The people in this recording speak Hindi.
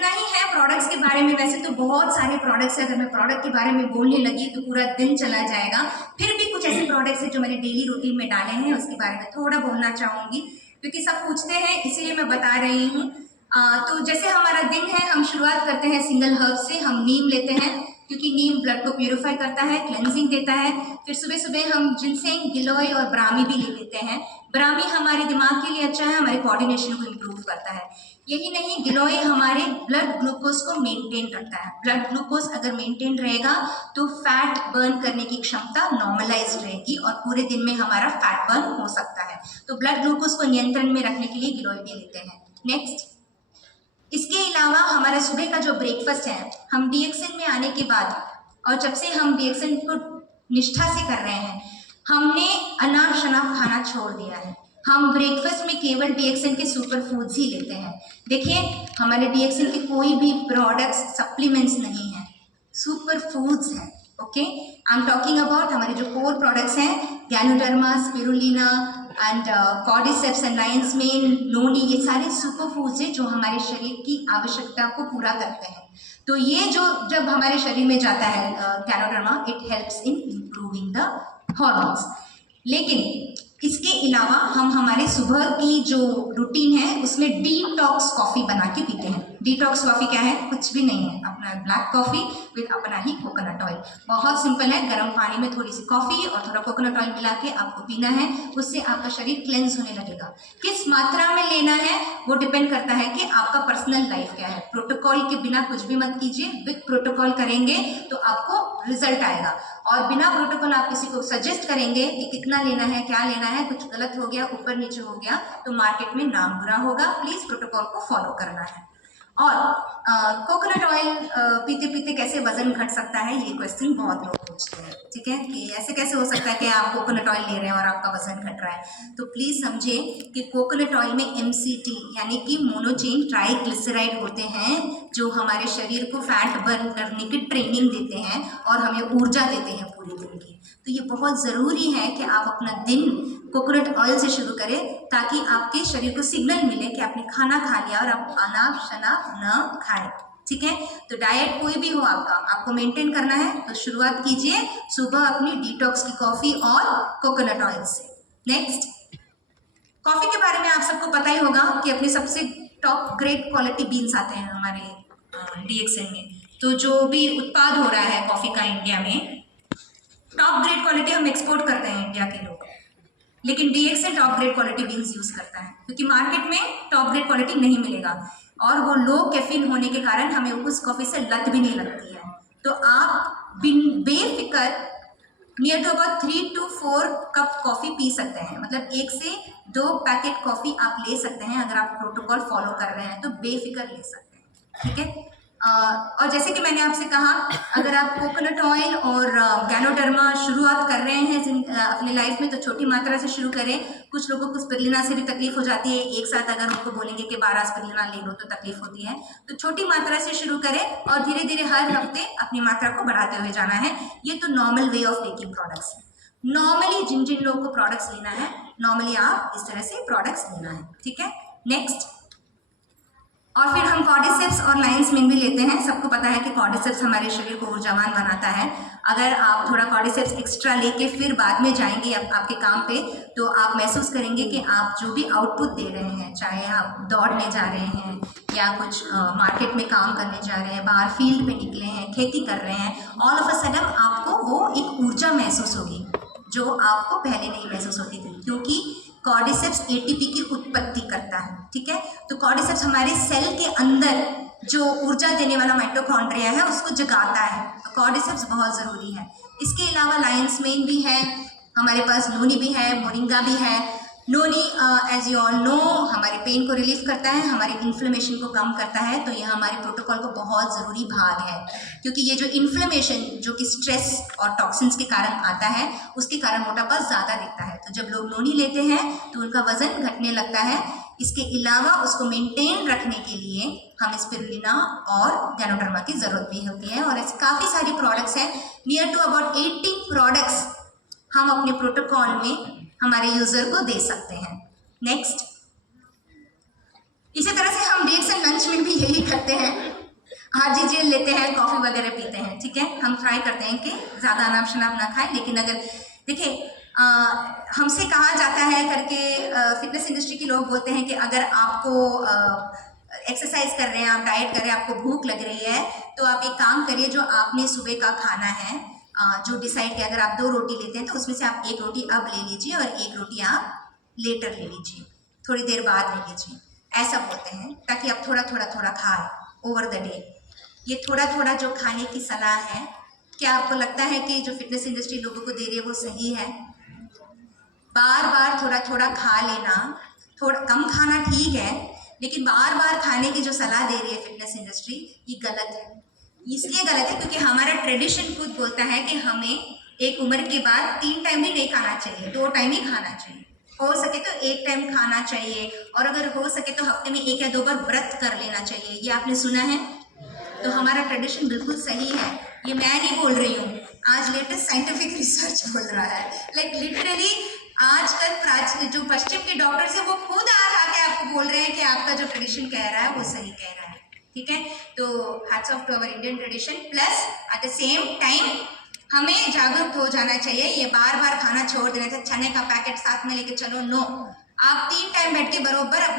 इतना ही है प्रोडक्ट्स के बारे में। वैसे तो बहुत सारे प्रोडक्ट्स हैं, अगर मैं प्रोडक्ट के बारे में बोलने लगी तो पूरा दिन चला जाएगा। फिर भी कुछ ऐसे प्रोडक्ट्स हैं जो मैंने डेली रूटीन में डाले हैं, उसके बारे में थोड़ा बोलना चाहूँगी, क्योंकि सब पूछते हैं इसीलिए मैं बता रही हूँ। तो जैसे हमारा दिन है, हम शुरुआत करते हैं सिंगल हर्ब से। हम नीम लेते हैं क्योंकि नीम ब्लड को प्यूरिफाई करता है, क्लेंजिंग देता है। फिर सुबह सुबह हम जिनसेंग, गिलोय और ब्राह्मी भी ले लेते हैं। ब्राह्मी हमारे दिमाग के लिए अच्छा है, हमारे कोऑर्डिनेशन को इम्प्रूव करता है। यही नहीं, गिलोय हमारे ब्लड ग्लूकोज को मेंटेन रखता है। ब्लड ग्लूकोज अगर मेंटेन रहेगा तो फैट बर्न करने की क्षमता नॉर्मलाइज रहेगी और पूरे दिन में हमारा फैट बर्न हो सकता है। तो ब्लड ग्लूकोज को नियंत्रण में रखने के लिए गिलोय भी लेते हैं। नेक्स्ट, इसके अलावा हमारा सुबह का जो ब्रेकफास्ट है, हम डीएक्सएन में आने के बाद और जब से हम डीएक्सएन को निष्ठा से कर रहे हैं, हमने अनाप शनाप खाना छोड़ दिया है। हम ब्रेकफास्ट में केवल डीएक्सएन के सुपर फूड्स ही लेते हैं। देखिए, हमारे डीएक्सएन के कोई भी प्रोडक्ट्स, सप्लीमेंट्स नहीं है, सुपर फूड्स हैं। Okay, I am talking about हमारे जो कोर प्रोडक्ट्स हैं, ganoderma, spirulina and cordyceps and lion's mane, noni, ये सारे सुपर फूड्स हैं जो हमारे शरीर की आवश्यकता को पूरा करते हैं। तो ये जो जब हमारे शरीर में जाता है ganoderma, it helps in improving the hormones. लेकिन इसके अलावा हम हमारे सुबह की जो रूटीन है उसमें डिटॉक्स कॉफ़ी बना के पीते हैं। डिटॉक्स कॉफ़ी क्या है? कुछ भी नहीं है, अपना ब्लैक कॉफ़ी विद अपना ही कोकोनट ऑयल। बहुत सिंपल है, गर्म पानी में थोड़ी सी कॉफ़ी और थोड़ा कोकोनट ऑयल मिला के आपको पीना है। उससे आपका शरीर क्लेंस होने लगेगा। किस मात्रा में लेना है वो डिपेंड करता है कि आपका पर्सनल लाइफ क्या है। प्रोटोकॉल के बिना कुछ भी मत कीजिए, विद प्रोटोकॉल करेंगे तो आपको रिजल्ट आएगा। और बिना प्रोटोकॉल आप किसी को सजेस्ट करेंगे कि कितना लेना है, क्या लेना है, कुछ गलत हो गया, ऊपर नीचे हो गया, तो मार्केट में नाम बुरा होगा। प्लीज़ प्रोटोकॉल को फॉलो करना है। और कोकोनट ऑयल पीते पीते कैसे वजन घट सकता है, ये क्वेश्चन बहुत लोग पूछते हैं। ठीक है, कि ऐसे कैसे हो सकता है कि आप कोकोनट ऑयल ले रहे हैं और आपका वजन घट रहा है। तो प्लीज़ समझे कि कोकोनट ऑयल में MCT यानी कि मोनोचेन ट्राइग्लिसराइड होते हैं, जो हमारे शरीर को फैट बर्न करने की ट्रेनिंग देते हैं और हमें ऊर्जा देते हैं पूरे दिन की। तो ये बहुत ज़रूरी है कि आप अपना दिन कोकोनट ऑयल से शुरू करें, ताकि आपके शरीर को सिग्नल मिले कि आपने खाना खा लिया और आप अनाप शनाप न खाएं। ठीक है, तो डाइट कोई भी हो आपका, आपको मेंटेन करना है तो शुरुआत कीजिए सुबह अपनी डिटॉक्स की कॉफ़ी और कोकोनट ऑयल से। नेक्स्ट, कॉफ़ी के बारे में आप सबको पता ही होगा कि अपने सबसे टॉप ग्रेड क्वालिटी बीन्स आते हैं हमारे डीएक्सएन में। तो जो भी उत्पाद हो रहा है कॉफ़ी का इंडिया में, टॉप ग्रेड क्वालिटी हम एक्सपोर्ट करते हैं इंडिया के लोग, लेकिन DXN top grade quality beans use करता है, क्योंकि मार्केट में टॉप ग्रेड क्वालिटी नहीं मिलेगा और वो लो कैफीन होने के कारण हमें उस कॉफ़ी से लत भी नहीं लगती है। तो आप बेफिक्र near to about 3 to 4 cup coffee पी सकते हैं। मतलब 1 से 2 पैकेट कॉफ़ी आप ले सकते हैं, अगर आप प्रोटोकॉल फॉलो कर रहे हैं तो बेफिक्र ले सकते हैं। ठीक है, और जैसे कि मैंने आपसे कहा, अगर आप कोकोनट ऑयल और गैनोडर्मा शुरुआत कर रहे हैं अपनी लाइफ में तो छोटी मात्रा से शुरू करें। कुछ लोगों को स्पिरुलिना से भी तकलीफ हो जाती है, एक साथ अगर उनको बोलेंगे कि 12 स्पिरुलिना ले लो तो तकलीफ होती है। तो छोटी मात्रा से शुरू करें और धीरे धीरे हर हफ्ते अपनी मात्रा को बढ़ाते हुए जाना है। ये तो normal way of taking products है। नॉर्मली जिन जिन लोगों को प्रोडक्ट्स लेना है, नॉर्मली आप इस तरह से प्रोडक्ट्स लेना है। ठीक है, नेक्स्ट, और फिर हम कॉर्डिसेप्स और लायंस मेन भी लेते हैं। सबको पता है कि कॉर्डिसेप्स हमारे शरीर को ऊर्जावान बनाता है। अगर आप थोड़ा कॉर्डिसेप्स एक्स्ट्रा लेके फिर बाद में जाएंगे आपके काम पे, तो आप महसूस करेंगे कि आप जो भी आउटपुट दे रहे हैं, चाहे आप दौड़ने जा रहे हैं या कुछ मार्केट में काम करने जा रहे हैं, बाहर फील्ड पे निकले हैं, खेती कर रहे हैं, ऑल ऑफ अ सडन आपको वो एक ऊर्जा महसूस होगी जो आपको पहले नहीं महसूस होती थी, क्योंकि कॉर्डिसेप्स ATP की उत्पत्ति करता है। ठीक है, तो कॉर्डिसेप्स हमारे सेल के अंदर जो ऊर्जा देने वाला माइटोकॉन्ड्रिया है उसको जगाता है। तो कॉर्डिसेप्स बहुत ज़रूरी है। इसके अलावा लायंस मेन भी है, हमारे पास नोनी भी है, मोरिंगा भी है। नोनी एज यू ऑल नो हमारे पेन को रिलीफ करता है, हमारे इन्फ्लेमेशन को कम करता है। तो यह हमारे प्रोटोकॉल का बहुत ज़रूरी भाग है, क्योंकि ये जो इन्फ्लेमेशन जो कि स्ट्रेस और टॉक्सिन्स के कारण आता है, उसके कारण मोटापा ज़्यादा दिखता है। तो जब लोग नोनी लेते हैं तो उनका वज़न घटने लगता है। इसके अलावा उसको मेंटेन रखने के लिए हमें स्पिरुलिना और गैनोडर्मा की ज़रूरत भी होती है। और ऐसे काफ़ी सारी प्रोडक्ट्स हैं, नियर टू अबाउट 80 प्रोडक्ट्स हम अपने प्रोटोकॉल में हमारे यूज़र को दे सकते हैं। नेक्स्ट, इसी तरह से हम डीएक्सएन लंच में भी यही करते हैं। हाँ जी जी, लेते हैं कॉफ़ी वगैरह पीते हैं, ठीक है। हम ट्राई करते हैं कि ज़्यादा अनाप शनाप ना खाएं, लेकिन अगर देखिए हमसे कहा जाता है करके फिटनेस इंडस्ट्री के लोग बोलते हैं कि अगर आपको एक्सरसाइज कर रहे हैं, आप डाइट कर रहे हैं, आपको भूख लग रही है, तो आप एक काम करिए, जो आपने सुबह का खाना है जो डिसाइड किया, अगर आप 2 रोटी लेते हैं तो उसमें से आप 1 रोटी अब ले लीजिए और 1 रोटी आप लेटर ले लीजिए, थोड़ी देर बाद ले लीजिए, ऐसा बोलते हैं, ताकि आप थोड़ा थोड़ा थोड़ा खाएं ओवर द डे। ये थोड़ा थोड़ा जो खाने की सलाह है, क्या आपको लगता है कि जो फिटनेस इंडस्ट्री लोगों को दे रही है वो सही है? बार बार थोड़ा थोड़ा खा लेना, थोड़ा कम खाना ठीक है, लेकिन बार बार खाने की जो सलाह दे रही है फिटनेस इंडस्ट्री, ये गलत है। इसलिए गलत है क्योंकि हमारा ट्रेडिशन खुद बोलता है कि हमें एक उम्र के बाद 3 टाइम भी नहीं खाना चाहिए, 2 टाइम ही खाना चाहिए, हो सके तो 1 टाइम खाना चाहिए, और अगर हो सके तो हफ्ते में 1 या 2 बार व्रत कर लेना चाहिए। ये आपने सुना है? तो हमारा ट्रेडिशन बिल्कुल सही है, ये मैं नहीं बोल रही हूँ, आज लेटेस्ट साइंटिफिक रिसर्च बोल रहा है। लाइक लिटरली आजकल प्राचीन जो पश्चिम के डॉक्टर्स हैं वो खुद आज आके आपको बोल रहे हैं कि आपका जो ट्रेडिशन कह रहा है वो सही कह रहा है, ठीक है। तो hats off to our Indian tradition, plus at the same time हमें जागरूक हो जाना चाहिए। ये बार बार खाना छोड़ देना चाहिए, चने का पैकेट साथ में लेके चलो, नो, आप 3 टाइम बैठ के बरोबर